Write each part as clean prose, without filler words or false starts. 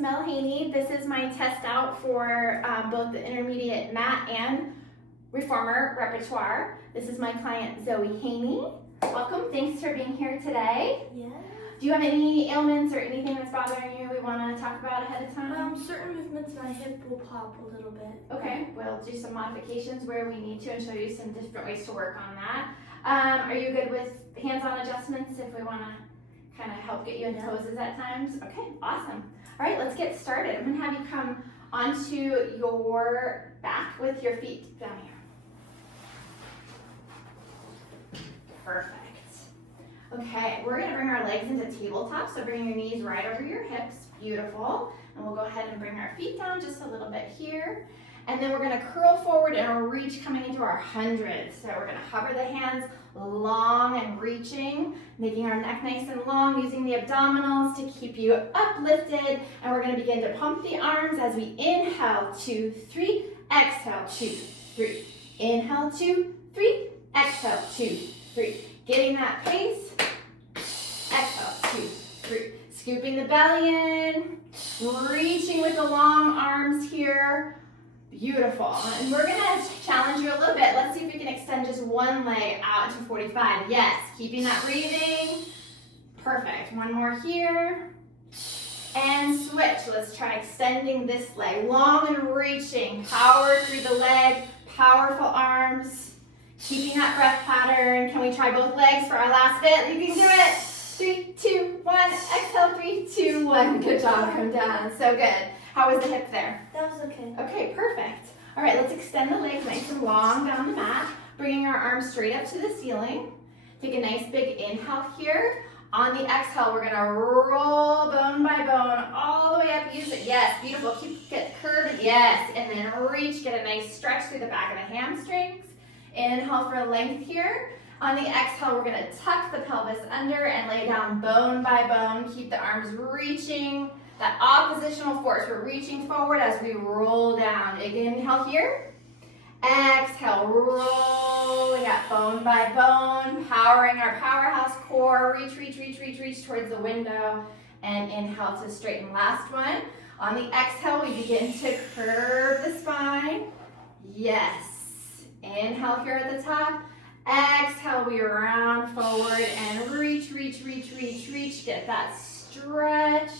is Mel Haney. This is my test out for both the intermediate mat and reformer repertoire. This is my client Zoe Haney. Welcome, thanks for being here today. Yeah. Do you have any ailments or anything that's bothering you we want to talk about ahead of time? Certain movements my hip will pop a little bit. Okay, we'll do some modifications where we need to and show you some different ways to work on that. Are you good with hands-on adjustments if we want to kind of help get you in poses at times? Okay, awesome. All right, let's get started. I'm going to have you come onto your back with your feet down here. Perfect. Okay, we're going to bring our legs into tabletop, so bring your knees right over your hips. Beautiful. And we'll go ahead and bring our feet down just a little bit here. And then we're going to curl forward and reach coming into our hundreds. So we're going to hover the hands long and reaching, making our neck nice and long, using the abdominals to keep you uplifted. And we're going to begin to pump the arms as we inhale, 2, 3, exhale, 2, 3. Inhale, 2, 3, exhale, 2, 3. Getting that pace. Exhale, 2, 3. Scooping the belly in, reaching with the long arms here. Beautiful. And we're gonna challenge you a little bit. Let's see if we can extend just one leg out to 45. Yes, keeping that breathing. Perfect. One more here. And switch. Let's try extending this leg. Long and reaching. Power through the leg. Powerful arms. Keeping that breath pattern. Can we try both legs for our last bit? You can do it. 3, 2, 1. Exhale, 3, 2, 1. Good job. Come down. So good. How was the hip there? That was okay. Okay, perfect. All right, let's extend the legs nice and long down the mat, bringing our arms straight up to the ceiling. Take a nice big inhale here. On the exhale, we're gonna roll bone by bone all the way up. Use it. Yes, beautiful. Get curved. Yes, and then reach. Get a nice stretch through the back of the hamstrings. Inhale for length here. On the exhale, we're gonna tuck the pelvis under and lay down bone by bone. Keep the arms reaching. That oppositional force, we're reaching forward as we roll down. Big inhale here. Exhale, rolling up bone by bone, powering our powerhouse core. Reach, reach, reach, reach, reach towards the window. And inhale to straighten. Last one. On the exhale, we begin to curve the spine. Yes. Inhale here at the top. Exhale, we round forward and reach, reach, reach, reach, reach. Get that stretch.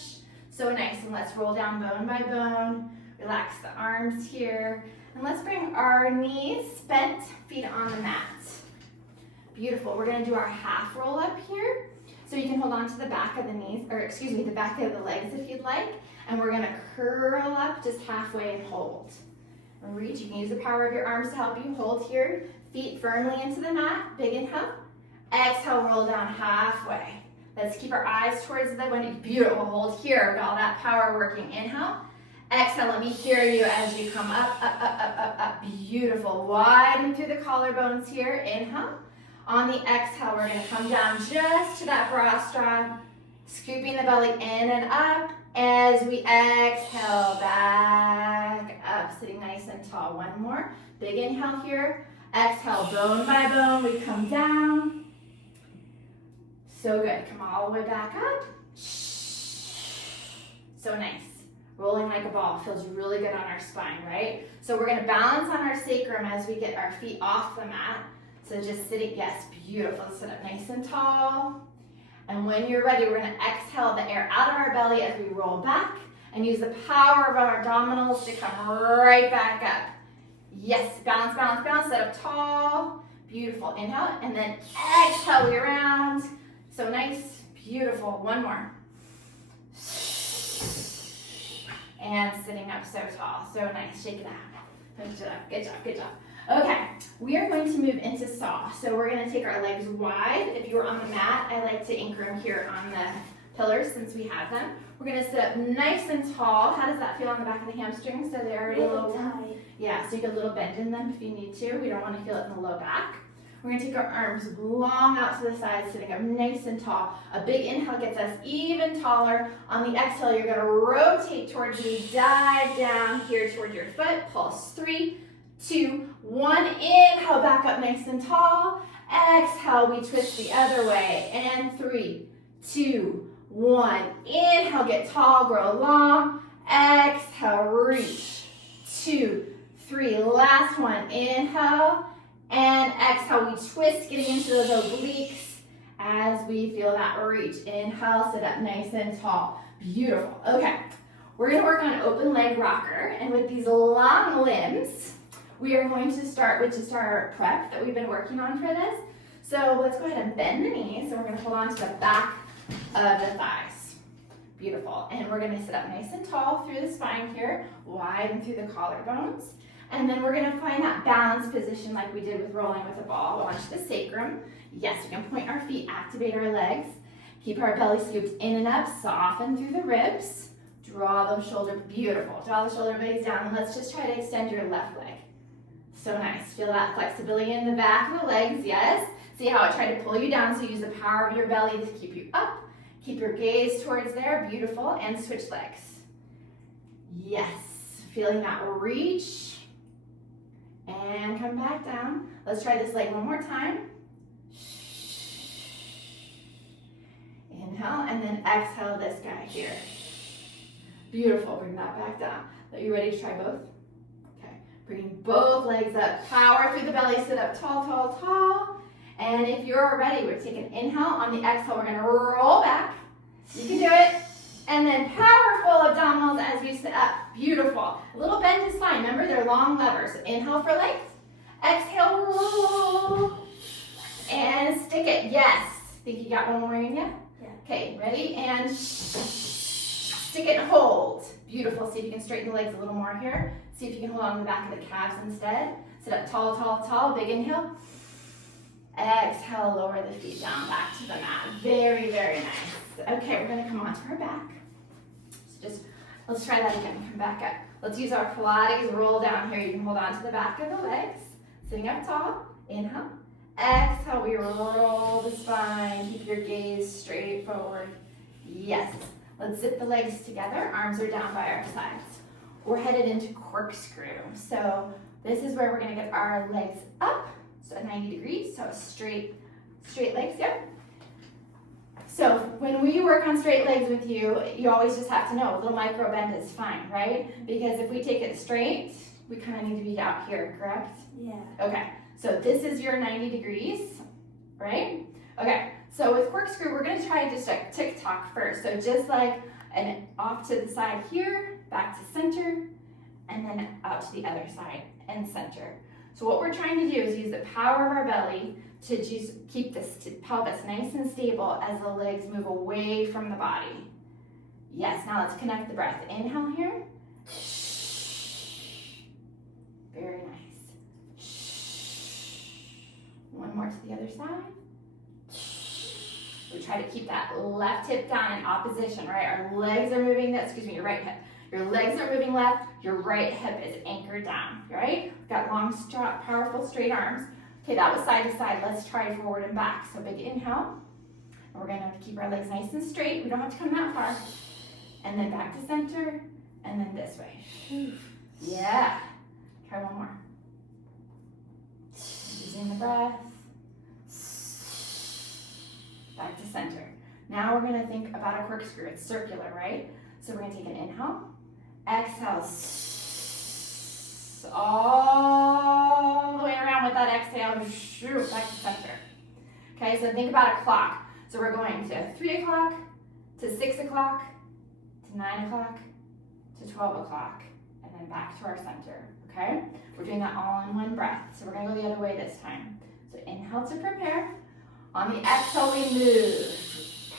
So nice, and let's roll down bone by bone. Relax the arms here. And let's bring our knees bent, feet on the mat. Beautiful, we're gonna do our half roll up here. So you can hold on to the back of the knees, or excuse me, the back of the legs if you'd like. And we're gonna curl up just halfway and hold. And reach, you can use the power of your arms to help you hold here. Feet firmly into the mat, big inhale. Exhale, roll down halfway. Let's keep our eyes towards the window. Beautiful, hold here with all that power working. Inhale, exhale, let me hear you as you come up, up, up, up, up, up. Beautiful, widen through the collarbones here. Inhale. On the exhale, we're gonna come down just to that bra strap, scooping the belly in and up as we exhale, back up, sitting nice and tall. One more, big inhale here. Exhale, bone by bone, we come down. So good, come all the way back up. So nice. Rolling like a ball, feels really good on our spine, right? So we're gonna balance on our sacrum as we get our feet off the mat. So just sitting, yes, beautiful. Sit up nice and tall. And when you're ready, we're gonna exhale the air out of our belly as we roll back and use the power of our abdominals to come right back up. Yes, balance, balance, balance, sit up tall. Beautiful, inhale, and then exhale, we round. So nice, beautiful, one more. And sitting up so tall, so nice, shake it out. Push it up, good job, good job. Okay, we are going to move into saw. So we're gonna take our legs wide. If you were on the mat, I like to anchor them here on the pillars since we have them. We're gonna sit up nice and tall. How does that feel on the back of the hamstrings? So they're already a little tight. Yeah, so you get a little bend in them if you need to. We don't wanna feel it in the low back. We're gonna take our arms long out to the side, sitting up nice and tall. A big inhale gets us even taller. On the exhale, you're gonna rotate towards me, dive down here towards your foot. Pulse, 3, 2, 1. Inhale, back up nice and tall. Exhale, we twist the other way. And 3, 2, 1. Inhale, get tall, grow long. Exhale, reach. 2, 3, last one. Inhale and exhale. We twist, getting into those obliques as we feel that reach. Inhale, sit up nice and tall. Beautiful. Okay, we're gonna work on open leg rocker, and with these long limbs, we are going to start with just our prep that we've been working on for this. So let's go ahead and bend the knees, and we're gonna hold on to the back of the thighs. Beautiful. And we're gonna sit up nice and tall through the spine here, widen through the collarbones. And then we're gonna find that balance position like we did with rolling with a ball. Launch the sacrum. Yes, we can point our feet, activate our legs. Keep our belly scooped in and up, soften through the ribs. Draw those shoulders, beautiful. Draw the shoulder blades down, and let's just try to extend your left leg. So nice. Feel that flexibility in the back of the legs, yes. See how I tried to pull you down, so use the power of your belly to keep you up. Keep your gaze towards there, beautiful, and switch legs. Yes, feeling that reach. And come back down. Let's try this leg one more time. Inhale, and then exhale this guy here. Beautiful, bring that back down. Are you ready to try both? Okay, bringing both legs up. Power through the belly, sit up tall, tall, tall. And if you're ready, we're taking an inhale. On the exhale, we're gonna roll back. You can do it. And then powerful abdominals as you sit up. Beautiful. A little bend is fine. Remember, they're long levers. So inhale for length. Exhale, roll. And stick it. Yes. Think you got one more in you? Yeah. Okay, ready? And stick it and hold. Beautiful. See if you can straighten the legs a little more here. See if you can hold on to the back of the calves instead. Sit up tall, tall, tall. Big inhale. Exhale, lower the feet down back to the mat. Very, very nice. Okay, we're gonna come onto our back. So let's try that again. Come back up. Let's use our Pilates roll down here. You can hold on to the back of the legs. Sitting up tall. Inhale. Exhale, we roll the spine. Keep your gaze straight forward. Yes. Let's zip the legs together. Arms are down by our sides. We're headed into corkscrew. So this is where we're gonna get our legs up. So at 90 degrees, so straight legs, yep. So when we work on straight legs with you, you always just have to know a little micro bend is fine, right? Because if we take it straight, we kind of need to be out here, correct? Yeah. Okay, so this is your 90 degrees, right? Okay, so with corkscrew, we're gonna try just a tick-tock first. So just like an off to the side here, back to center, and then out to the other side and center. So what we're trying to do is use the power of our belly to just keep this pelvis nice and stable as the legs move away from the body. Yes, now let's connect the breath. Inhale here. Very nice. One more to the other side. We try to keep that left hip down in opposition, right? Our legs are moving, your right hip. Your legs are moving left, your right hip is anchored down, right? We've got long, powerful, straight arms. Okay, that was side to side. Let's try forward and back. So big inhale. And we're gonna keep our legs nice and straight. We don't have to come that far. And then back to center, and then this way. Yeah. Try one more. Using the breath. Back to center. Now we're gonna think about a corkscrew. It's circular, right? So we're gonna take an inhale. Exhale, all the way around with that exhale, shoot, back to center. Okay, so think about a clock. So we're going to 3 o'clock, to 6 o'clock, to 9 o'clock, to 12 o'clock, and then back to our center, okay? We're doing that all in one breath. So we're gonna go the other way this time. So inhale to prepare. On the exhale, we move.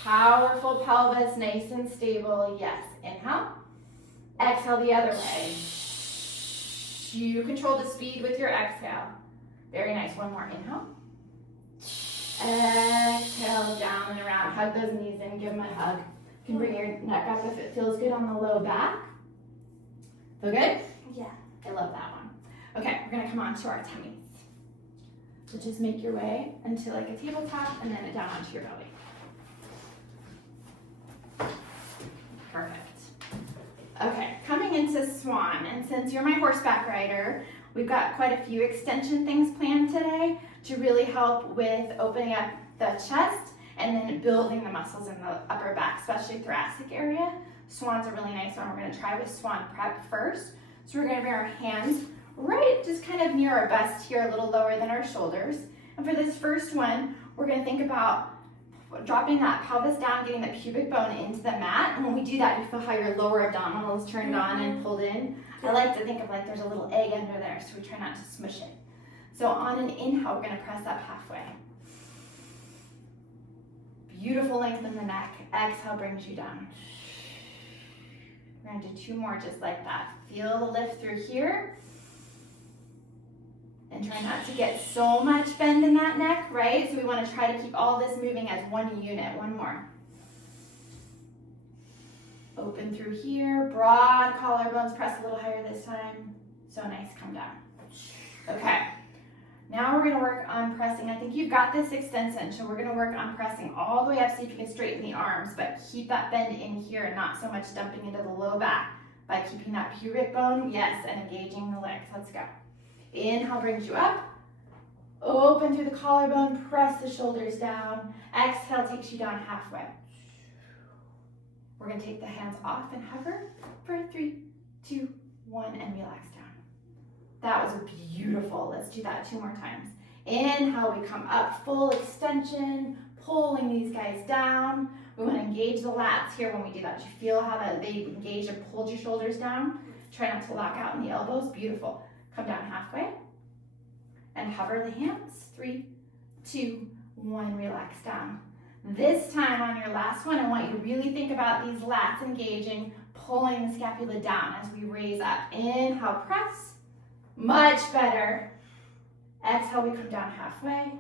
Powerful pelvis, nice and stable, yes. Inhale. Exhale the other way. You control the speed with your exhale. Very nice. One more. Inhale. Exhale down and around. Hug those knees in. Give them a hug. You can bring your neck up if it feels good on the low back. Feel good? Yeah. I love that one. Okay, we're going to come on to our tummies. So just make your way into like a tabletop and then down onto your belly. Perfect. Okay, coming into swan, and since you're my horseback rider, we've got quite a few extension things planned today to really help with opening up the chest and then building the muscles in the upper back, especially thoracic area. Swan's a really nice one. We're gonna try with Swan Prep first. So we're gonna bring our hands right just kind of near our bust here, a little lower than our shoulders. And for this first one, we're gonna think about dropping that pelvis down, getting the pubic bone into the mat. And when we do that, you feel how your lower abdominal is turned on and pulled in. I like to think of like there's a little egg under there, so we try not to smush it. So on an inhale, we're gonna press up halfway. Beautiful length in the neck. Exhale brings you down. We're gonna do 2 more just like that. Feel the lift through here. And try not to get so much bend in that neck, right? So we want to try to keep all this moving as one unit. 1 more. Open through here, broad collarbones, press a little higher this time. So nice, come down. Okay, now we're gonna work on pressing. I think you've got this extension, so we're gonna work on pressing all the way up, see if you can straighten the arms, but keep that bend in here and not so much dumping into the low back by keeping that pubic bone, yes, and engaging the legs. Let's go. Inhale brings you up, open through the collarbone, press the shoulders down. Exhale takes you down halfway. We're gonna take the hands off and hover for 3, 2, 1, and relax down. That was beautiful. Let's do that 2 more times. Inhale, we come up, full extension, pulling these guys down. We wanna engage the lats here when we do that. Do you feel how they engaged and pulled your shoulders down? Try not to lock out in the elbows, beautiful. Come down halfway and hover the hands. 3, 2, 1, relax down. This time on your last one, I want you to really think about these lats engaging, pulling the scapula down as we raise up. Inhale, press. Much better. Exhale, we come down halfway.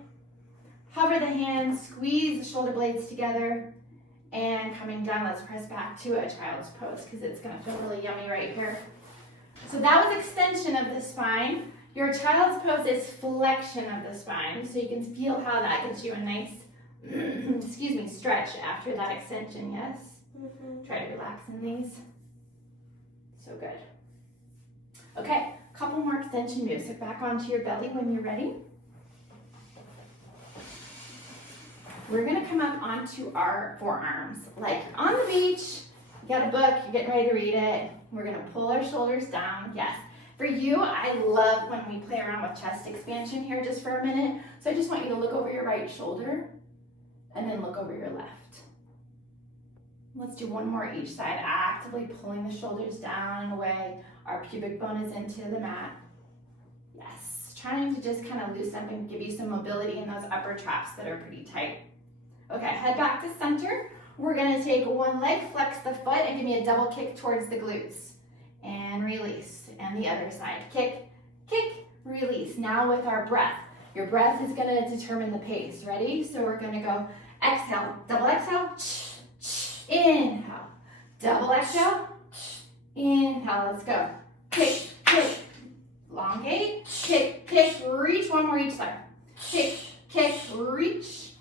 Hover the hands, squeeze the shoulder blades together, and coming down, let's press back to a child's pose because it's gonna feel really yummy right here. So that was extension of the spine. Your child's pose is flexion of the spine. So you can feel how that gives you a nice, stretch after that extension, yes? Try to relax in these. So good. Okay, a couple more extension moves. Sit back onto your belly when you're ready. We're gonna come up onto our forearms. Like on the beach, you got a book, you're getting ready to read it. We're gonna pull our shoulders down, yes. For you, I love when we play around with chest expansion here just for a minute. So I just want you to look over your right shoulder and then look over your left. Let's do 1 more each side, actively pulling the shoulders down and away. Our pubic bone is into the mat. Yes, trying to just kind of loosen up and give you some mobility in those upper traps that are pretty tight. Okay, head back to center. We're gonna take 1 leg, flex the foot, and give me a double kick towards the glutes. And release, and the other side. Kick, kick, release. Now with our breath. Your breath is gonna determine the pace. Ready? So we're gonna go exhale, double exhale, inhale, double exhale, inhale, let's go. Kick, kick, elongate, kick, kick, reach. 1 more each side. Kick, kick, reach,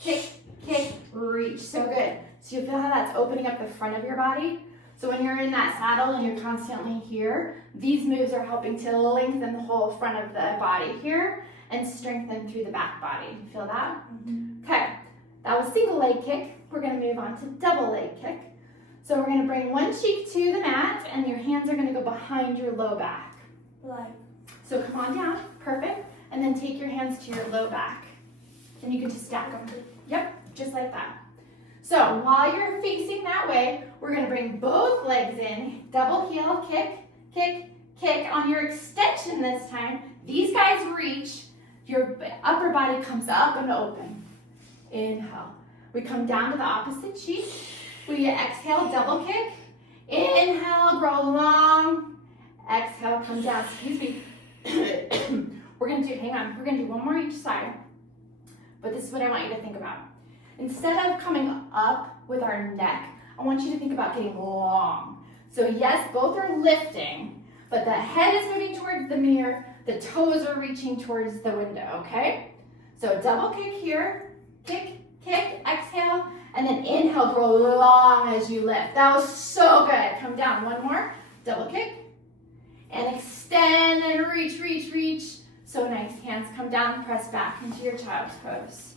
kick, kick, reach. So good. So you feel how that's opening up the front of your body? So when you're in that saddle and you're constantly here, these moves are helping to lengthen the whole front of the body here and strengthen through the back body. You feel that? Okay, that was single leg kick. We're gonna move on to double leg kick. So we're gonna bring 1 cheek to the mat and your hands are gonna go behind your low back. Like. So come on down, perfect. And then take your hands to your low back. And you can just stack them. Yep, just like that. So while you're facing that way, we're gonna bring both legs in, double heel, kick, kick, kick. On your extension this time, these guys reach, your upper body comes up and open. Inhale. We come down to the opposite cheek. We exhale, double kick. Inhale, grow long. Exhale, come down, excuse me. We're gonna do 1 more each side. But this is what I want you to think about. Instead of coming up with our neck, I want you to think about getting long. So yes, both are lifting, but the head is moving towards the mirror, the toes are reaching towards the window, okay? So double kick here, kick, kick, exhale, and then inhale, grow long as you lift. That was so good. Come down, 1 more, double kick, and extend and reach, reach, reach. So nice, hands come down, press back into your child's pose.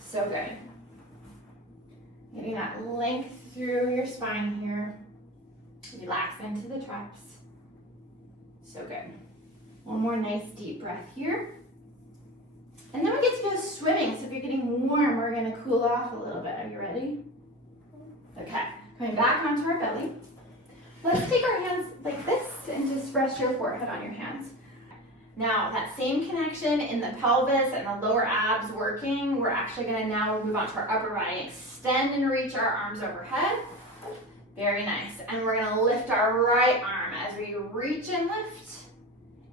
So good. Getting that length through your spine here. Relax into the traps. So good. One more nice deep breath here. And then we get to go swimming. So if you're getting warm, we're gonna cool off a little bit. Are you ready? Okay, coming back onto our belly. Let's take our hands like this and just rest your forehead on your hands. Now that same connection in the pelvis and the lower abs working, we're actually gonna now move on to our upper body. Extend and reach our arms overhead. Very nice. And we're gonna lift our right arm as we reach and lift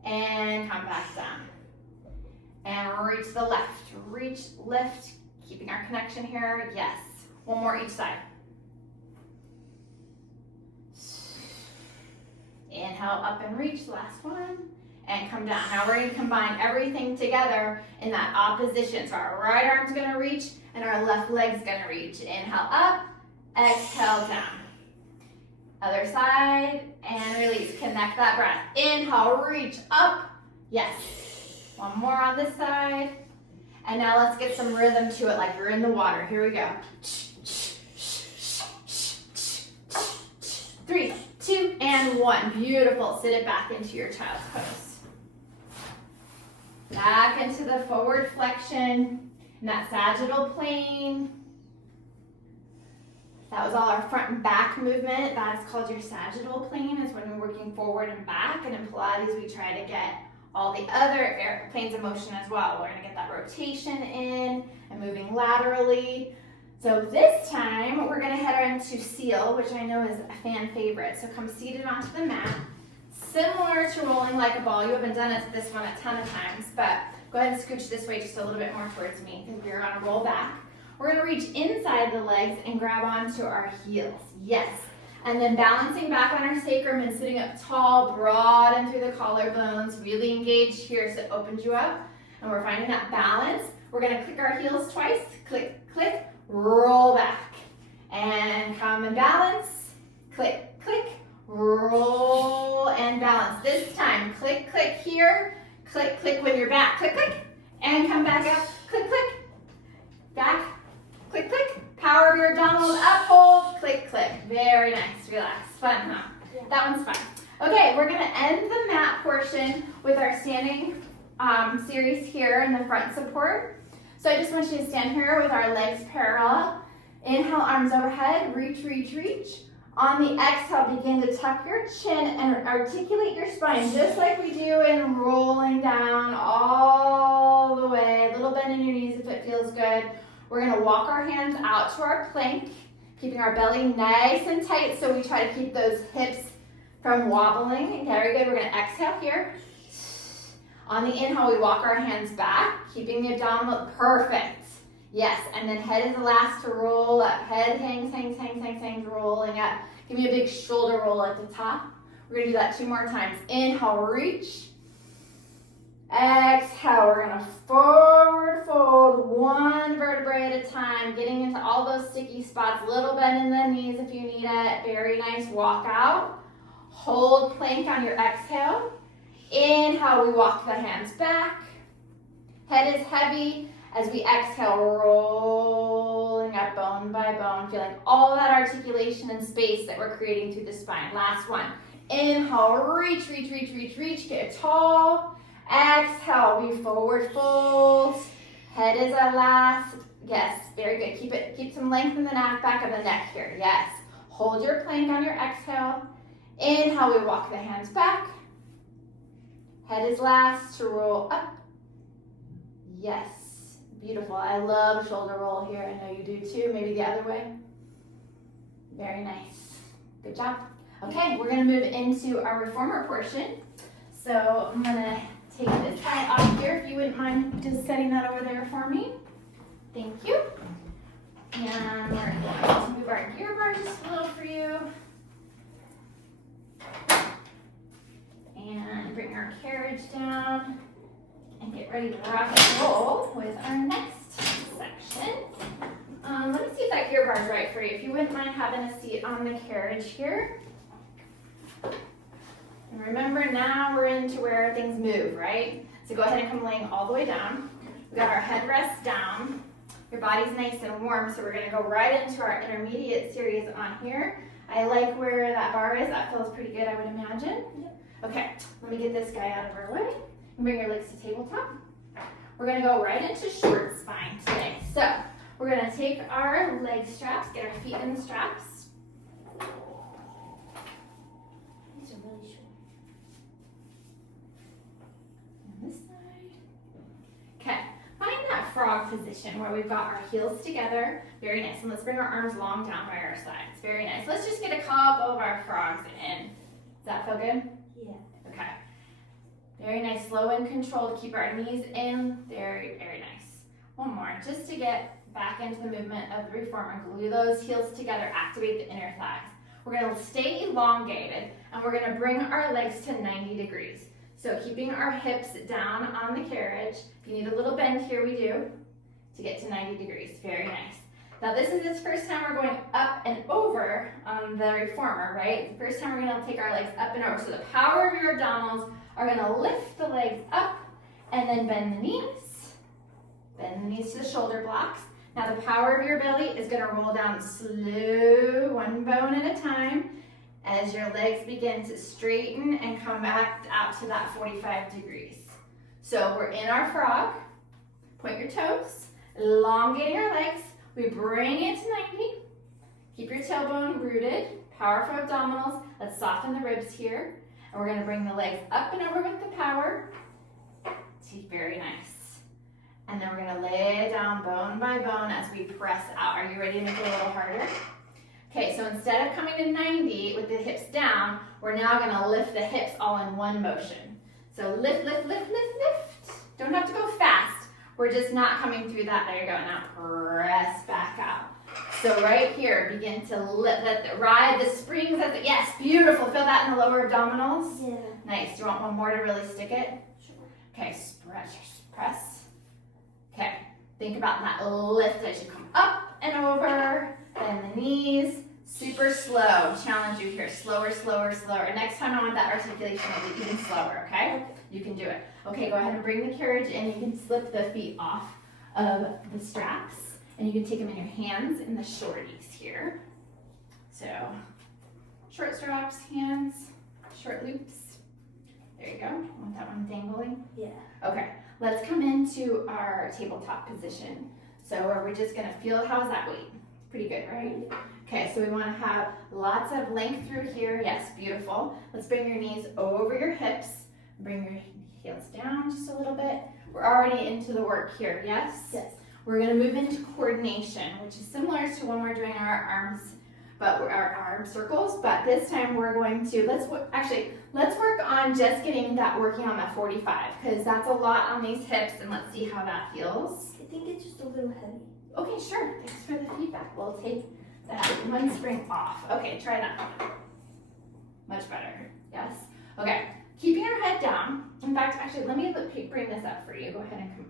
and come back down. And reach the left, reach, lift, keeping our connection here. Yes. One more each side. Inhale, up and reach, last one. And come down. Now we're going to combine everything together in that opposition. So our right arm's going to reach and our left leg's going to reach. Inhale up, exhale down. Other side and release. Connect that breath. Inhale, reach up. Yes. One more on this side. And now let's get some rhythm to it like you're in the water. Here we go. 3, 2, and 1. Beautiful. Sit it back into your child's pose. Back into the forward flexion in that sagittal plane. That was all our front and back movement. That is called your sagittal plane. It's when we're working forward and back. And in Pilates, we try to get all the other planes of motion as well. We're gonna get that rotation in and moving laterally. So this time, we're gonna head into seal, which I know is a fan favorite. So come seated onto the mat. Similar to rolling like a ball. You haven't done this one a ton of times, but go ahead and scooch this way just a little bit more towards me because we're gonna roll back. We're gonna reach inside the legs and grab onto our heels. Yes. And then balancing back on our sacrum and sitting up tall, broad and through the collarbones, really engaged here so it opens you up. And we're finding that balance. We're gonna click our heels twice, click, click, roll back. And come and balance, click, click, roll and balance. This time, click, click here, click, click when you're back, click, click, and come back up, click, click, back, click, click. Power of your abdominals up, hold, click, click. Very nice, relax. Fun, huh? Yeah. That one's fun. Okay, we're gonna end the mat portion with our standing series here in the front support. So I just want you to stand here with our legs parallel. Inhale, arms overhead, reach, reach, reach. On the exhale, begin to tuck your chin and articulate your spine just like we do in rolling down all the way. A little bend in your knees if it feels good. We're gonna walk our hands out to our plank, keeping our belly nice and tight so we try to keep those hips from wobbling. Very good, we're gonna exhale here. On the inhale, we walk our hands back, keeping the abdominal, perfect. Yes, and then head is the last to roll up. Head hangs, hangs, hangs, hangs, hangs, rolling up. Give me a big shoulder roll at the top. We're gonna do that 2 more times. Inhale, reach. Exhale, we're gonna forward fold 1 vertebrae at a time, getting into all those sticky spots, little bend in the knees if you need it. Very nice, walk out. Hold plank on your exhale. Inhale, we walk the hands back. Head is heavy as we exhale, rolling up bone by bone, feeling all that articulation and space that we're creating through the spine. Last one. Inhale, reach, reach, reach, reach, reach, get tall. Exhale, we forward fold. Head is our last. Yes, very good. Keep some length in the back of the neck here. Yes. Hold your plank on your exhale. Inhale, we walk the hands back. Head is last to roll up. Yes. Beautiful. I love a shoulder roll here. I know you do too. Maybe the other way. Very nice. Good job. Okay, we're going to move into our reformer portion. So I'm going to take this guy off here, if you wouldn't mind just setting that over there for me. Thank you. And we're going to move our gear bar just a little for you. And bring our carriage down and get ready to rock and roll with our next section. Let me see if that gear bar is right for you. If you wouldn't mind having a seat on the carriage here. And remember, now we're into where things move, right? So go ahead and come laying all the way down. We got our headrest down. Your body's nice and warm, so we're gonna go right into our intermediate series on here. I like where that bar is. That feels pretty good, I would imagine. Yep. Okay, let me get this guy out of our way. And bring your legs to tabletop. We're gonna go right into short spine today. So we're gonna take our leg straps, get our feet in the straps. These are really short. On this side. Okay, find that frog position where we've got our heels together. Very nice. And let's bring our arms long down by our sides. Very nice. Let's just get a couple of our frogs in. Does that feel good? Yeah. Okay. Very nice. Slow and controlled. Keep our knees in. Very, very nice. One more. Just to get back into the movement of the reformer. Glue those heels together. Activate the inner thighs. We're going to stay elongated and we're going to bring our legs to 90 degrees. So keeping our hips down on the carriage. If you need a little bend here, we do, to get to 90 degrees. Very nice. Now this is the first time we're going up and over on the reformer, right? The first time we're going to take our legs up and over. So the power of your abdominals are going to lift the legs up and then bend the knees. Bend the knees to the shoulder blocks. Now the power of your belly is going to roll down slow, one bone at a time, as your legs begin to straighten and come back out to that 45 degrees. So we're in our frog. Point your toes, elongating our legs. We bring it to 90. Keep your tailbone rooted. Powerful abdominals. Let's soften the ribs here. And we're going to bring the legs up and over with the power. Very nice. And then we're going to lay it down bone by bone as we press out. Are you ready to make it a little harder? Okay, so instead of coming to 90 with the hips down, we're now going to lift the hips all in one motion. So lift, lift, lift, lift, lift. Don't have to go fast. We're just not coming through that. There you go. Now press back out. So right here, begin to ride the springs as it, yes, beautiful. Feel that in the lower abdominals? Yeah. Nice. Do you want one more to really stick it? Sure. Okay, press. Okay, think about that lift as you come up and over, bend the knees, super slow. Challenge you here, slower, slower, slower. Next time I want that articulation to be even slower, okay? You can do it. Okay, go ahead and bring the carriage in. You can slip the feet off of the straps and you can take them in your hands in the shorties here. So, short straps, hands, short loops. There you go. Want that one dangling? Yeah. Okay, let's come into our tabletop position. So we're just gonna feel, how's that weight? Pretty good, right? Okay, so we wanna have lots of length through here. Yes, beautiful. Let's bring your knees over your hips. Bring your heels down just a little bit. We're already into the work here, yes? Yes. We're gonna move into coordination, which is similar to when we're doing our arms, but our arm circles, but this time we're going to, let's work on just getting that, working on that 45, because that's a lot on these hips, and let's see how that feels. I think it's just a little heavy. Okay, sure, thanks for the feedback. We'll take that one spring off. Okay, try that one. Much better, yes. Okay, keeping our head down. In fact, actually, let me bring this up for you. Go ahead and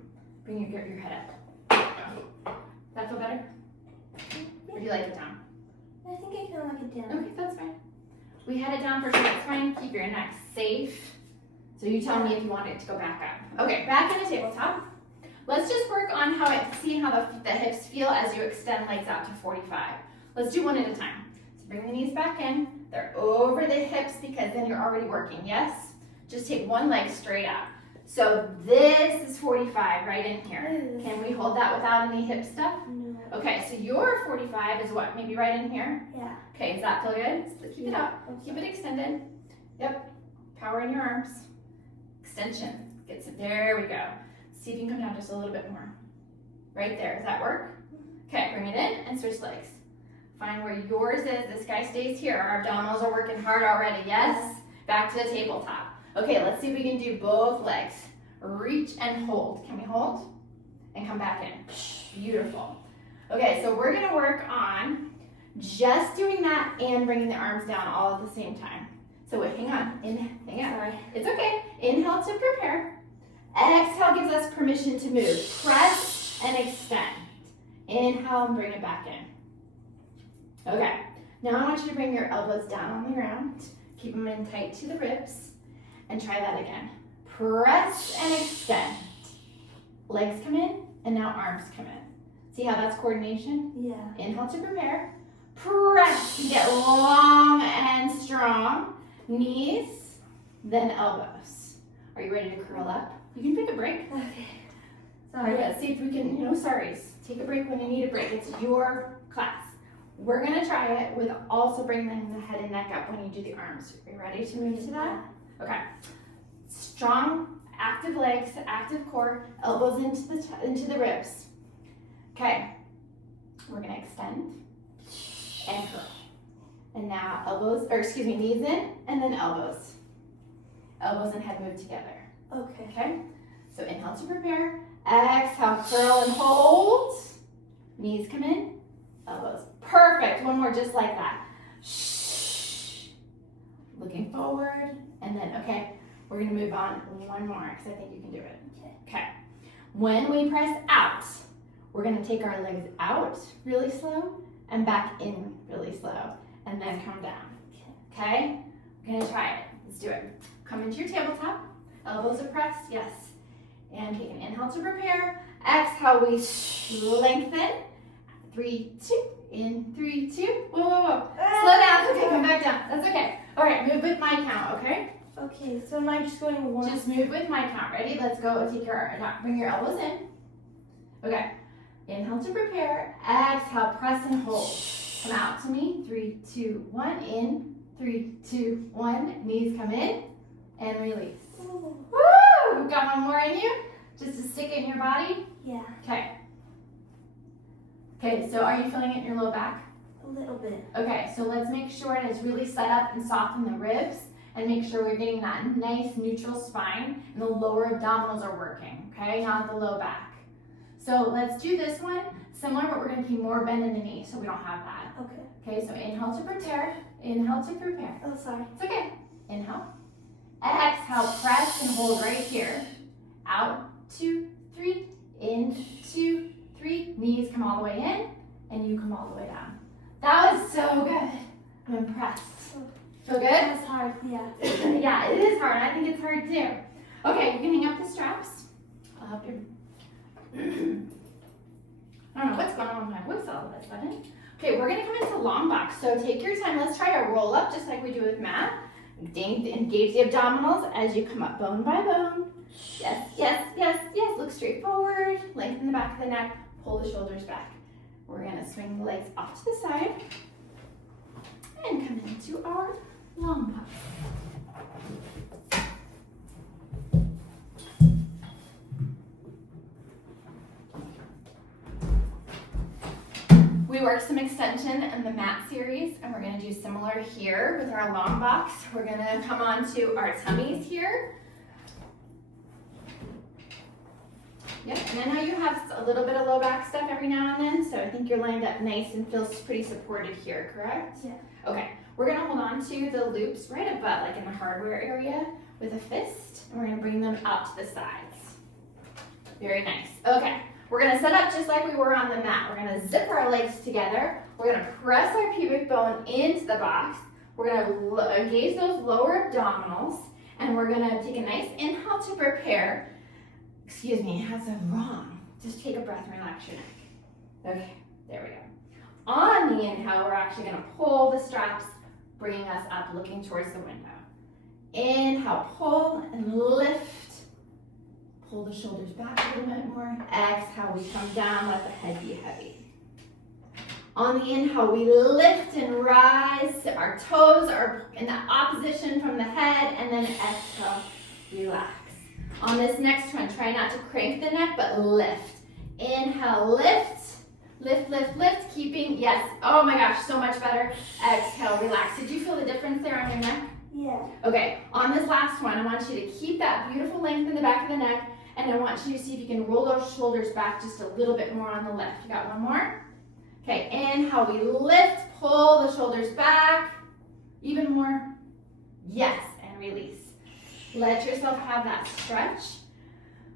bring your head up. That feel better? Or do you like it down? I think I can like it down. Okay, that's fine. We had it down for sure. That's fine. Keep your neck safe. So you tell me if you want it to go back up. Okay, back in the tabletop. Let's just work on see how the hips feel as you extend legs out to 45. Let's do one at a time. So bring the knees back in. They're over the hips because then you're already working, yes? Just take one leg straight out. So this is 45 right in here. Can we hold that without any hip stuff? No. Okay, so your 45 is what? Maybe right in here? Yeah. Okay, does that feel good? So keep it up. Okay. Keep it extended. Yep. Power in your arms. Extension. Gets it. There we go. See if you can come down just a little bit more. Right there. Does that work? Okay, bring it in and switch legs. Find where yours is. This guy stays here. Our abdominals are working hard already. Yes? Back to the tabletop. Okay, let's see if we can do both legs. Reach and hold. Can we hold? And come back in. Beautiful. Okay, so we're gonna work on just doing that and bringing the arms down all at the same time. So wait, hang on. Hang on. Sorry. It's okay. Inhale to prepare. Exhale gives us permission to move. Press and extend. Inhale and bring it back in. Okay, now I want you to bring your elbows down on the ground. Keep them in tight to the ribs. And try that again. Press and extend. Legs come in, and now arms come in. See how that's coordination? Yeah. Inhale to prepare. Press to get long and strong. Knees, then elbows. Are you ready to curl up? You can take a break. Okay. All right, let's see if we can, take a break when you need a break. It's your class. We're gonna try it with also bringing the head and neck up when you do the arms. Are you ready to move to that? Okay. Strong, active legs, active core, elbows into the ribs. Okay. We're gonna extend and curl. And now knees in and then elbows. Elbows and head move together. Okay. Okay? So inhale to prepare. Exhale, curl and hold. Knees come in, elbows. Perfect. One more just like that. Shh. Looking forward. And then, okay, we're gonna move on one more because I think you can do it. Okay. When we press out, we're gonna take our legs out really slow and back in really slow and then come down. Okay? We're gonna try it. Let's do it. Come into your tabletop. Elbows are pressed, yes. And take an inhale to prepare. Exhale, we lengthen. 3, 2, in 3, 2. Whoa, whoa, whoa. Slow down. It's okay, come back down. That's okay. All right, move with my count, okay? Okay, so am I just going one? Just move with my count. Ready? Let's go. Bring your elbows in. Okay. Inhale to prepare. Exhale, press and hold. Come out to me. 3, 2, 1. In. 3, 2, 1. Knees come in and release. Ooh. Woo! Got one more in you? Just to stick it in your body? Yeah, Okay. Okay, so are you feeling it in your low back? a little bit. Okay, so let's make sure it is really set up and soften the ribs and make sure we're getting that nice neutral spine and the lower abdominals are working, okay? Not the low back. So let's do this one similar, but we're gonna keep more bend in the knee so we don't have that. Okay. Okay, so inhale to prepare, inhale to prepare. Oh, sorry. It's okay. Inhale. Exhale, press and hold right here. Out, 2, 3, in, 2, 3. Knees come all the way in, and you come all the way down. That was so good. I'm impressed. Feel good? That's hard, yeah. Yeah, it is hard. I think it's hard too. Okay, you can hang up the straps. I'll help you. I don't know what's going on with my voice all of a sudden. Okay, we're gonna come into long box. So take your time. Let's try a roll up just like we do with Matt. Engage the abdominals as you come up bone by bone. Yes, yes, yes, yes. Look straight forward. Lengthen the back of the neck. Pull the shoulders back. We're gonna swing the legs off to the side and come into our long box. We worked some extension in the mat series, and we're gonna do similar here with our long box. We're gonna come on to our tummies here. Yep, and I know you have a little bit of low back stuff every now and then, so I think you're lined up nice and feels pretty supported here, correct? Yeah. Okay, we're gonna hold on to the loops right above, like in the hardware area, with a fist, and we're gonna bring them out to the sides. Very nice. Okay. We're gonna set up just like we were on the mat. We're gonna zip our legs together. We're gonna press our pubic bone into the box. We're gonna engage those lower abdominals, and we're gonna take a nice inhale to prepare. Excuse me, that's wrong. Just take a breath and relax your neck. Okay, there we go. On the inhale, we're actually gonna pull the straps, bringing us up, looking towards the window. Inhale, pull and lift. Pull the shoulders back a little bit more. Exhale, we come down, let the head be heavy. On the inhale, we lift and rise. Our toes are in the opposition from the head, and then exhale, relax. On this next one, try not to crank the neck, but lift. Inhale, lift. Lift, lift, lift, keeping, yes. Oh my gosh, so much better. Exhale, relax. Did you feel the difference there on your neck? Yeah. Okay, on this last one, I want you to keep that beautiful length in the back of the neck, and I want you to see if you can roll those shoulders back just a little bit more on the left. You got one more? Okay, inhale, we lift, pull the shoulders back. Even more. Yes, and release. Let yourself have that stretch.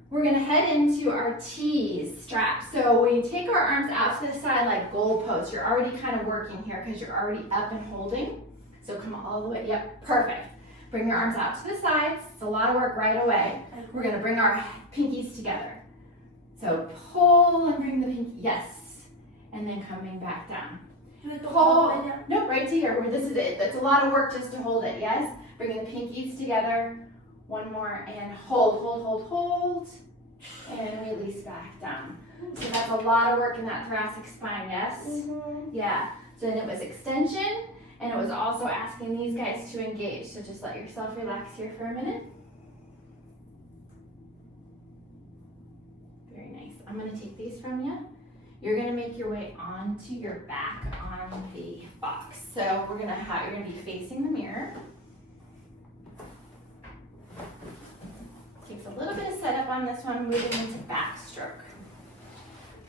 We're gonna head into our T's straps. So when you take our arms out to the side like goalposts, you're already kind of working here because you're already up and holding. So come all the way, yep, perfect. Bring your arms out to the sides. It's a lot of work right away. We're gonna bring our pinkies together. So pull and bring the pinky, yes. and then coming back down. Do it all the way Hold, down. nope, right to here, where this is it. That's a lot of work just to hold it, yes? Bringing the pinkies together, one more, and hold, hold, hold, hold, and release back down. So that's a lot of work in that thoracic spine, yes? Yeah, so then it was extension, and it was also asking these guys to engage. So just let yourself relax here for a minute. Very nice. I'm gonna take these from you. You're gonna make your way onto your back on the box. So you're gonna be facing the mirror. Takes a little bit of setup on this one, moving into backstroke.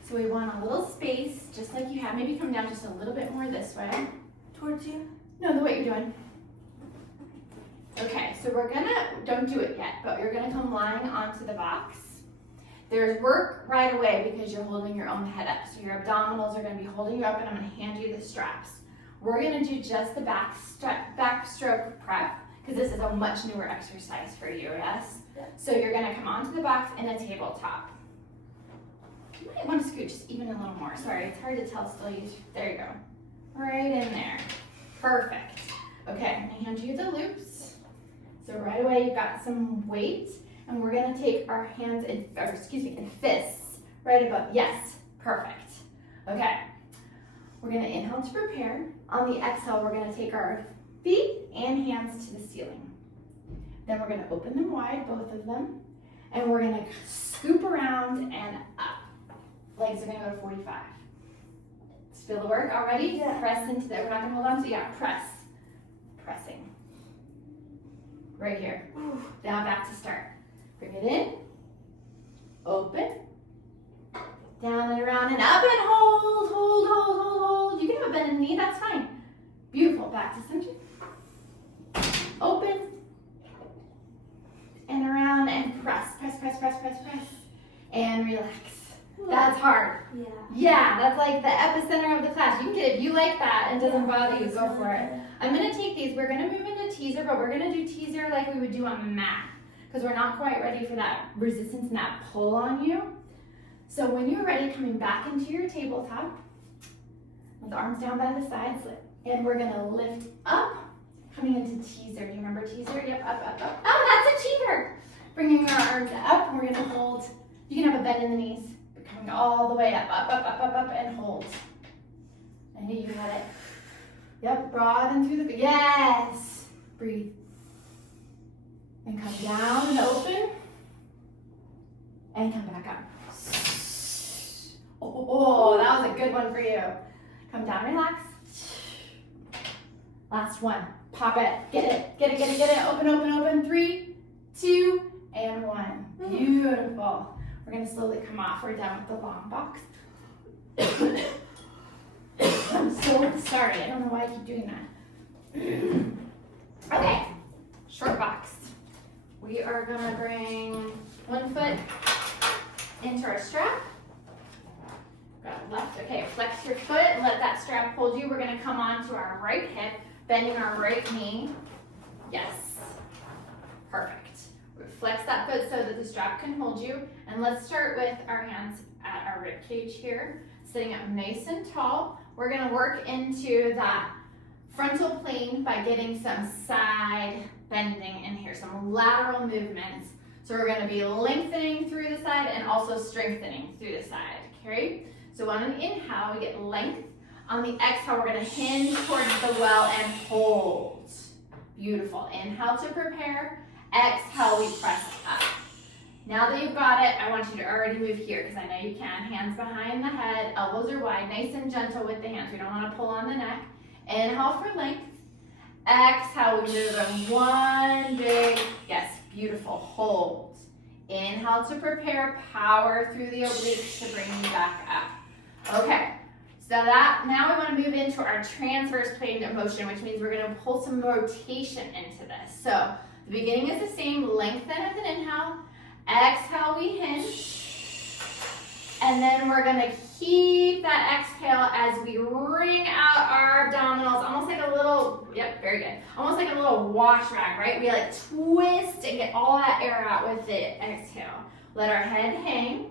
So we want a little space, just like you have. Maybe come down just a little bit more this way. Towards you. No, the way you're doing. Okay, so don't do it yet, but you're gonna come lying onto the box. There's work right away because you're holding your own head up. So your abdominals are gonna be holding you up, and I'm gonna hand you the straps. We're gonna do just the backstroke prep, because this is a much newer exercise for you, yes? Yeah. So you're gonna come onto the box in a tabletop. You might want to scoot just even a little more. Sorry, it's hard to tell still. There you go. Right in there. Perfect. Okay, I'm gonna hand you the loops. So right away you've got some weight, and we're gonna take our hands in fists right above. Yes, perfect. Okay, we're gonna inhale to prepare. On the exhale, we're gonna take our feet and hands to the ceiling. Then we're gonna open them wide, both of them, and we're gonna scoop around and up. Legs are gonna go to 45. Feel the work already? Yeah. Press into that. We're not gonna hold on, so yeah, press. Pressing. Right here. Down, back to start. Bring it in. Open. Down and around and up and hold, hold, hold, hold, hold. You can have a bend in the knee, that's fine. Beautiful. Back to center. Open. And around and press, press, press, press, press, press. And relax. That's hard. Yeah. Yeah, that's like the epicenter of the class. You can get it if you like that and doesn't bother you, That's go really for it. good. I'm gonna take these. We're gonna move into teaser, but we're gonna do teaser like we would do on the mat because we're not quite ready for that resistance and that pull on you. So when you're ready, coming back into your tabletop, with the arms down by the sides, and we're gonna lift up, coming into teaser. Do you remember teaser? Yep, up, up, up. Oh, that's a cheater. Bringing our arms up, we're gonna hold. You can have a bend in the knees. Coming all the way up, up, up, up, up, up, and hold. I knew you had it. Yep, broaden through the, yes. Breathe. And come down and open. And come back up. Oh, that was a good one for you. Come down, relax. Last one. Pop it. Get it, get it, get it, get it. Open, open, open. 3, 2, and 1. Beautiful. We're gonna slowly come off. We're done with the long box. I'm so sorry. I don't know why I keep doing that. Okay, short box. We are gonna bring one foot into our strap. Got left. Okay, flex your foot and let that strap hold you. We're gonna come onto our right hip, bending our right knee. Yes, perfect. Flex that foot so that the strap can hold you. And let's start with our hands at our rib cage here, sitting up nice and tall. We're gonna work into that frontal plane by getting some side bending in here, some lateral movements. So we're gonna be lengthening through the side and also strengthening through the side, okay? So on an inhale, we get length. On the exhale, we're gonna hinge towards the well and hold. Beautiful. Inhale to prepare. Exhale, we press up. Now that you've got it, I want you to already move here because I know you can. Hands behind the head, elbows are wide, nice and gentle with the hands. We don't want to pull on the neck. Inhale for length. Exhale, we move in one big, yes, beautiful, hold. Inhale to prepare, power through the obliques to bring you back up. Okay, so now we want to move into our transverse plane of motion, which means we're going to pull some rotation into this. So the beginning is the same, lengthen with an inhale. Exhale, we hinge. And then we're gonna keep that exhale as we wring out our abdominals, almost like a little, yep, very good. Almost like a little wash rag, right? We like twist and get all that air out with the exhale. Let our head hang.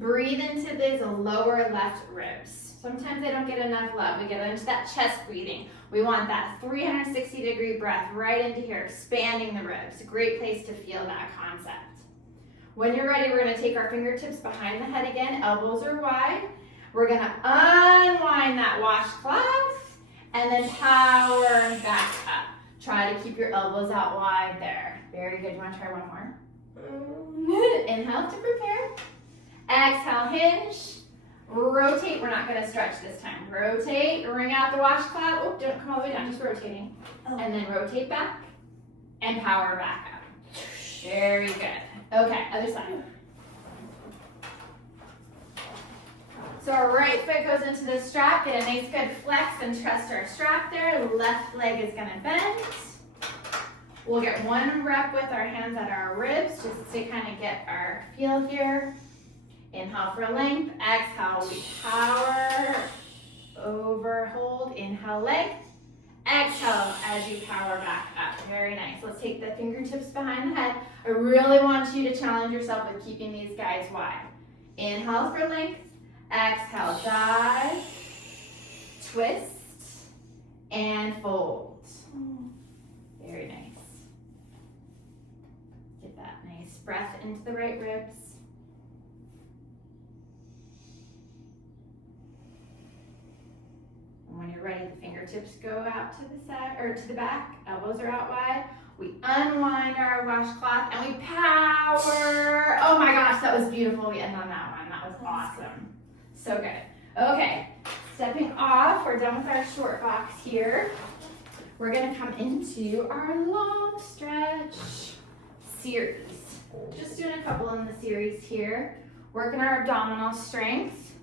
Breathe into these lower left ribs. Sometimes they don't get enough love. We get into that chest breathing. We want that 360-degree breath right into here, expanding the ribs. Great place to feel that concept. When you're ready, we're gonna take our fingertips behind the head again. Elbows are wide. We're gonna unwind that washcloth and then power back up. Try to keep your elbows out wide there. Very good. You wanna try one more? Inhale to prepare. Exhale, hinge. Rotate. We're not gonna stretch this time. Rotate, wring out the washcloth. Oh, don't come all the way down, just rotating. And then rotate back and power back up. Very good. Okay, other side. So our right foot goes into the strap. Get a nice good flex and trust our strap there. Left leg is gonna bend. We'll get one rep with our hands at our ribs just to kind of get our feel here. Inhale for length. Exhale, we power over, hold. Inhale, leg. Exhale as you power back up. Very nice. Let's take the fingertips behind the head. I really want you to challenge yourself with keeping these guys wide. Inhale for length. Exhale, dive, twist, and fold. Very nice. Get that nice breath into the right ribs. And when you're ready, the fingertips go out to the side or to the back. Elbows are out wide. We unwind our washcloth and we power. Oh my gosh, that was beautiful. We end on that one. That was awesome. So good. Okay, stepping off, we're done with our short box here. We're gonna come into our long stretch series. Just doing a couple in the series here. Working our abdominal strength.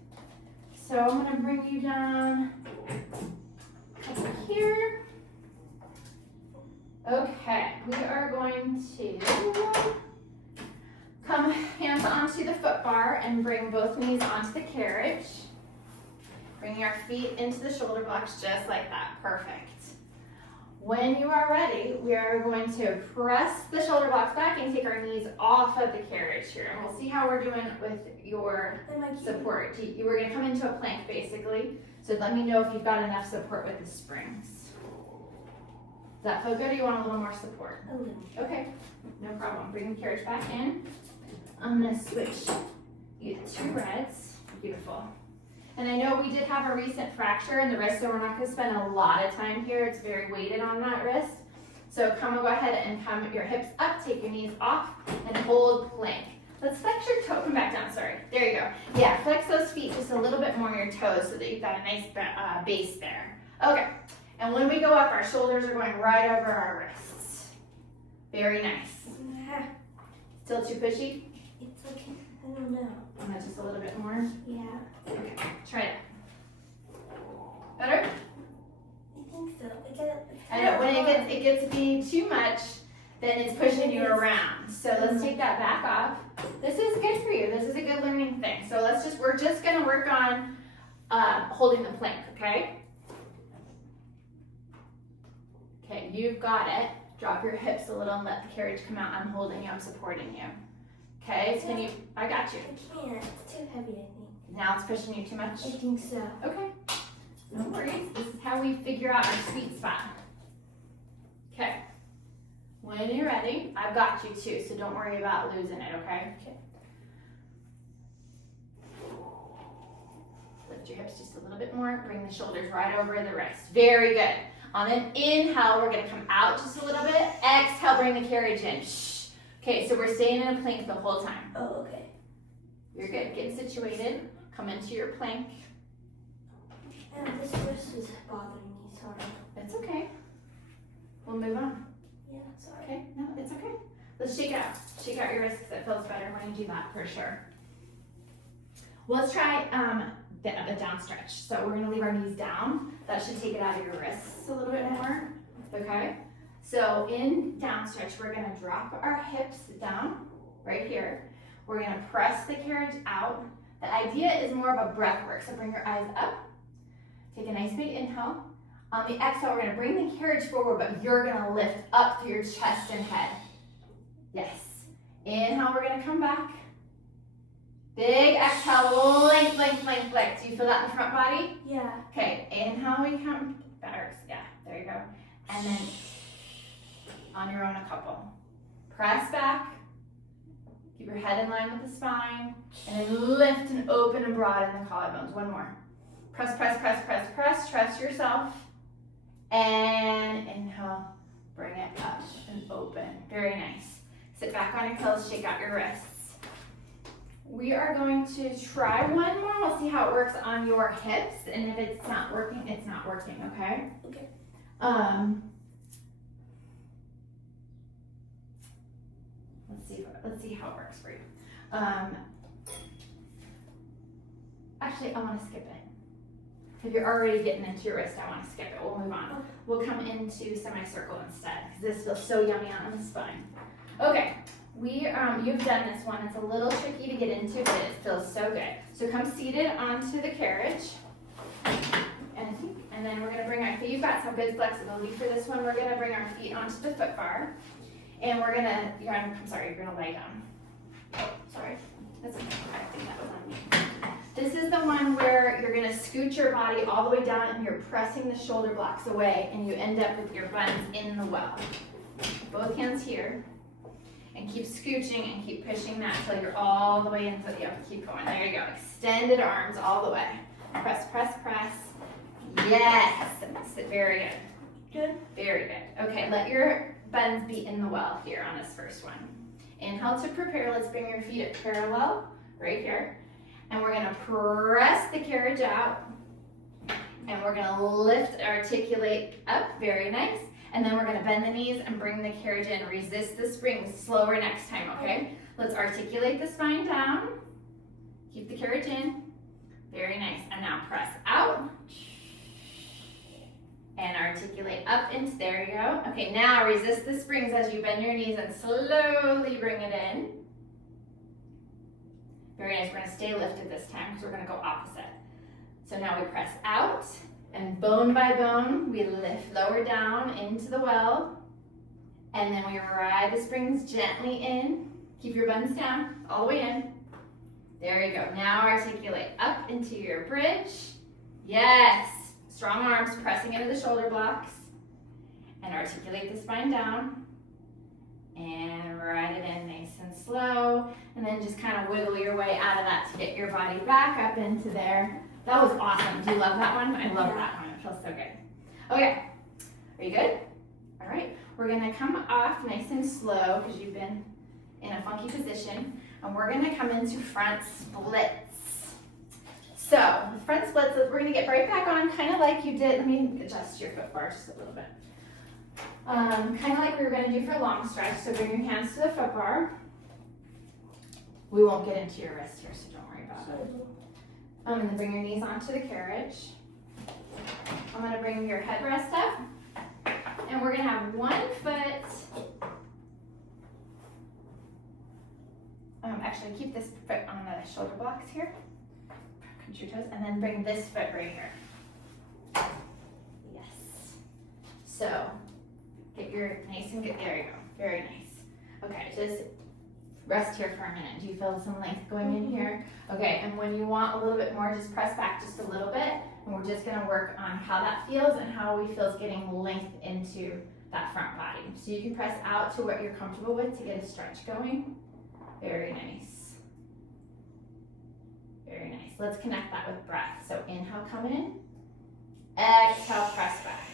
So I'm gonna bring you down up here. Okay, we are going to come hands onto the foot bar and bring both knees onto the carriage. Bring your feet into the shoulder blocks just like that. Perfect. When you are ready, we are going to press the shoulder blocks back and take our knees off of the carriage here. And we'll see how we're doing with your support. We're going to come into a plank basically. So let me know if you've got enough support with the springs. Does that feel good or you want a little more support? A little. Okay, no problem. Bring the carriage back in. I'm gonna switch you to two reds. Beautiful. And I know we did have a recent fracture in the wrist, so we're not gonna spend a lot of time here. It's very weighted on that wrist. So go ahead and come your hips up, take your knees off, and hold plank. Let's flex your toe, come back down, sorry. There you go. Yeah, flex those feet just a little bit more on your toes so that you've got a nice base there. Okay, and when we go up, our shoulders are going right over our wrists. Very nice. Still too pushy? It's okay. I don't know. Want that just a little bit more? Yeah. Okay, try it. Better? I think so. I know, when it gets to be too much, then it's pushing you around. So let's take that back off. This is good for you. This is a good learning thing. So we're just gonna work on holding the plank, okay? Okay, you've got it. Drop your hips a little and let the carriage come out. I'm holding you, I'm supporting you. Okay, so I got you. I can't. It's too heavy, I think. Now it's pushing you too much? I think so. Okay, no worries. This is how we figure out our sweet spot. Okay, when you're ready, I've got you too, so don't worry about losing it, okay? Okay. Lift your hips just a little bit more. Bring the shoulders right over the wrist. Very good. On an inhale, we're gonna come out just a little bit. Exhale, bring the carriage in. Shh. Okay, so we're staying in a plank the whole time. Oh, okay. You're good. Get situated. Come into your plank. This wrist is bothering me. Sorry. It's okay. We'll move on. Yeah, sorry. Okay? No, it's okay. Let's shake it out. Shake out your wrist because it feels better when you do that for sure. Well, let's try the down stretch. So we're gonna leave our knees down. That should take it out of your wrists a little bit more. Okay? So in down stretch, we're gonna drop our hips down right here. We're gonna press the carriage out. The idea is more of a breath work. So bring your eyes up. Take a nice big inhale. On the exhale, we're gonna bring the carriage forward, but you're gonna lift up through your chest and head. Yes. Inhale, we're gonna come back. Big exhale, length, length, length, length. Do you feel that in the front body? Yeah. Okay, inhale, we count. Better. Yeah, there you go. And then on your own, a couple. Press back. Keep your head in line with the spine. And then lift and open and broaden the collarbones. One more. Press, press, press, press, press. Trust yourself. And inhale. Bring it up and open. Very nice. Sit back on your heels. Shake out your wrists. We are going to try one more. We'll see how it works on your hips. And if it's not working, it's not working, okay? Okay. Let's see how it works for you. Actually, I want to skip it. If you're already getting into your wrist, I want to skip it. We'll move on. We'll come into semicircle instead, because this feels so yummy on the spine. Okay. You've done this one. It's a little tricky to get into, but it feels so good. So come seated onto the carriage. And then we're going to bring our feet. You've got some good flexibility for this one. We're going to bring our feet onto the foot bar. And you're going to lay down. Oh, sorry. That's okay. I think that was on me. This is the one where you're going to scoot your body all the way down and you're pressing the shoulder blocks away and you end up with your buns in the well. Both hands here. And keep scooching and keep pushing that until you're all the way into the up. Keep going. There you go. Extended arms all the way. Press, press, press. Yes. Very good. Good. Very good. Okay, let your buns be in the well here on this first one. Inhale to prepare. Let's bring your feet at parallel right here. And we're going to press the carriage out. And we're going to lift, articulate up. Very nice. And then we're going to bend the knees and bring the carriage in. Resist the spring. Slower next time, okay? Let's articulate the spine down. Keep the carriage in. Very nice. And now press out. And articulate up into, there you go. Okay, now resist the springs as you bend your knees and slowly bring it in. Very nice. We're going to stay lifted this time because we're going to go opposite. So now we press out. And bone by bone, we lift lower down into the well. And then we ride the springs gently in. Keep your buns down, all the way in. There you go. Now articulate up into your bridge. Yes. Strong arms pressing into the shoulder blocks. And articulate the spine down. And ride it in nice and slow. And then just kind of wiggle your way out of that to get your body back up into there. That was awesome. Do you love that one? I love that one. It feels so good. Okay. Are you good? All right. We're going to come off nice and slow because you've been in a funky position. And we're going to come into front splits. So, the front splits, we're going to get right back on kind of like you did. Let me adjust your foot bar just a little bit. Kind of like we were going to do for a long stretch. So, bring your hands to the foot bar. We won't get into your wrist here, so don't worry about it. And then bring your knees onto the carriage. I'm going to bring your headrest up. And we're going to have one foot. Actually, keep this foot on the shoulder blocks here. Pinch your toes. And then bring this foot right here. Yes. So, get your nice and good. There you go. Very nice. Okay, just rest here for a minute. Do you feel some length going in here? Okay, and when you want a little bit more, just press back just a little bit. And we're just going to work on how that feels and how we feel getting length into that front body. So you can press out to what you're comfortable with to get a stretch going. Very nice. Very nice. Let's connect that with breath. So inhale, come in. Exhale, press back.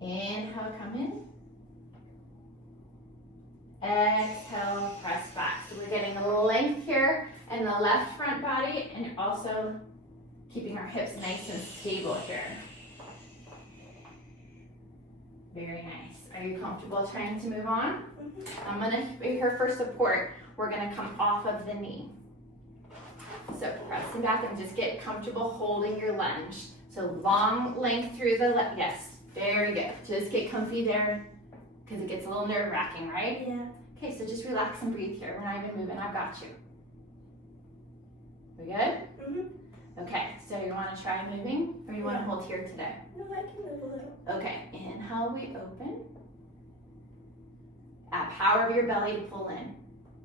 Inhale, come in. Exhale, press back. So we're getting a length here in the left front body and also keeping our hips nice and stable here. Very nice. Are you comfortable trying to move on? I'm going to be here for support. We're going to come off of the knee. So pressing back and just get comfortable holding your lunge. So long length through the left. Yes, very good. Just get comfy there because it gets a little nerve-wracking, right? Yeah. Okay, so just relax and breathe here. We're not even moving. I've got you. We good? Okay, so you want to try moving or you want to hold here today? No, I can move a little. Okay, inhale, we open. Add power of your belly to pull in.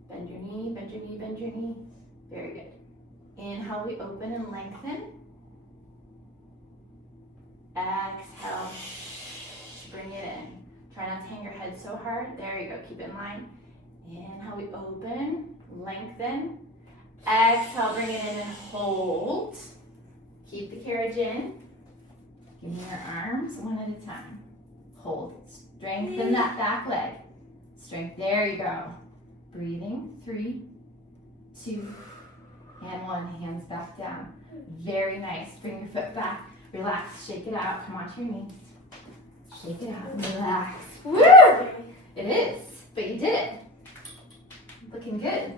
Bend your knee, bend your knee, bend your knee. Very good. Inhale, we open and lengthen. Exhale, bring it in. Try not to hang your head so hard. There you go, keep it in line. Inhale, we open, lengthen. Exhale, bring it in and hold. Keep the carriage in. Give me your arms one at a time. Hold. Strengthen that back leg. Strength. There you go. Breathing. 3, 2, and 1. Hands back down. Very nice. Bring your foot back. Relax. Shake it out. Come onto your knees. Shake it out. Relax. Woo! It is, but you did it. Looking good.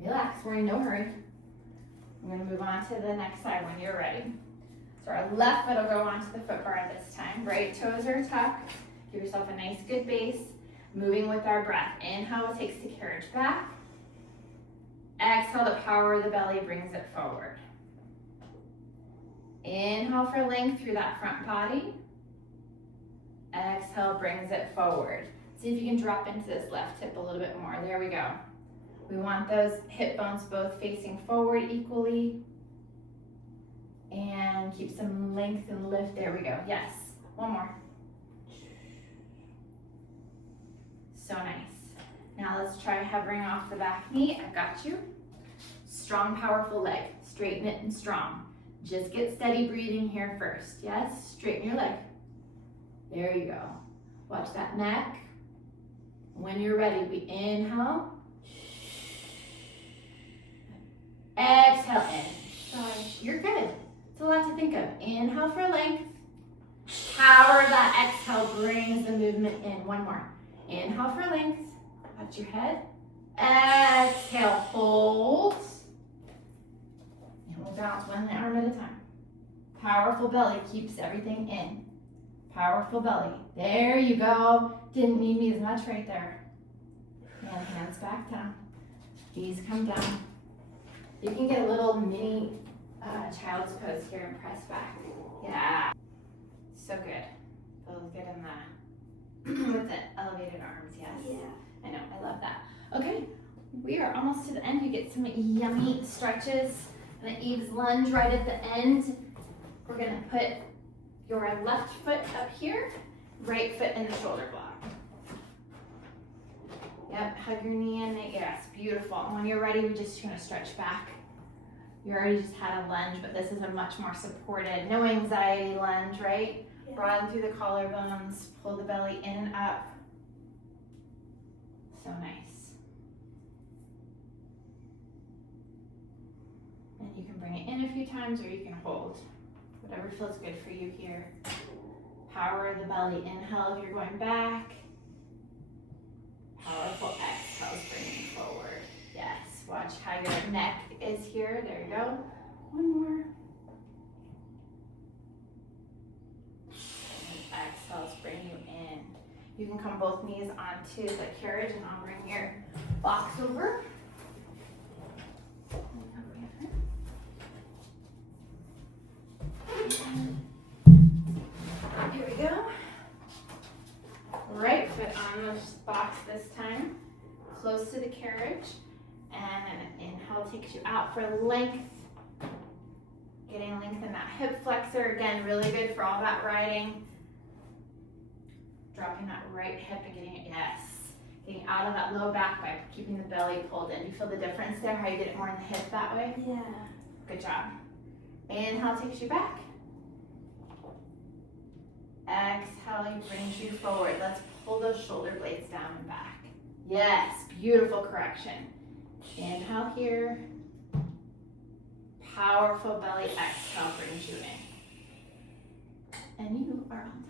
Relax. We're in no hurry. We're going to move on to the next side when you're ready. So our left foot will go onto the foot bar this time. Right toes are tucked. Give yourself a nice good base. Moving with our breath. Inhale takes the carriage back. Exhale, the power of the belly brings it forward. Inhale for length through that front body. Exhale brings it forward. See if you can drop into this left hip a little bit more. There we go. We want those hip bones both facing forward equally. And keep some length and lift. There we go. Yes. One more. So nice. Now let's try hovering off the back knee. I've got you. Strong, powerful leg. Straighten it and strong. Just get steady breathing here first. Yes? Straighten your leg. There you go. Watch that neck. When you're ready, we inhale. Exhale in. Sorry. You're good. It's a lot to think of. Inhale for length. Power of that exhale brings the movement in. One more. Inhale for length. Watch your head. Exhale, hold. And we'll bounce one arm at a time. Powerful belly keeps everything in. Powerful belly. There you go. Didn't need me as much right there. And hands back down. Knees come down. You can get a little mini child's pose here and press back. Yeah. So good. Feels good in the with the elevated arms, yes. Yeah. I know, I love that. Okay, we are almost to the end. You get some yummy stretches and an Eve's lunge right at the end. We're gonna put your left foot up here, right foot in the shoulder block. Yep, hug your knee in, yes, beautiful. And when you're ready, we're just gonna stretch back. You already just had a lunge, but this is a much more supported, no anxiety lunge, right? Yeah. Broaden through the collarbones, pull the belly in and up. So nice. And you can bring it in a few times or you can hold. Whatever feels good for you here. Power of the belly. Inhale if you're going back. Powerful exhales bringing forward. Yes. Watch how your neck is here. There you go. One more. And exhales bring you in. You can come both knees onto the carriage and I'll bring your box over. Here we go. Right foot on the box this time, close to the carriage. And inhale takes you out for length. Getting length in that hip flexor. Again, really good for all that riding. Dropping that right hip and getting it, yes. Getting out of that low back by keeping the belly pulled in. You feel the difference there, how you did it more in the hip that way? Yeah. Good job. Inhale takes you back. Exhale brings you forward. Let's pull those shoulder blades down and back. Yes, beautiful correction. Inhale here. Powerful belly exhale brings you in. And you are all done.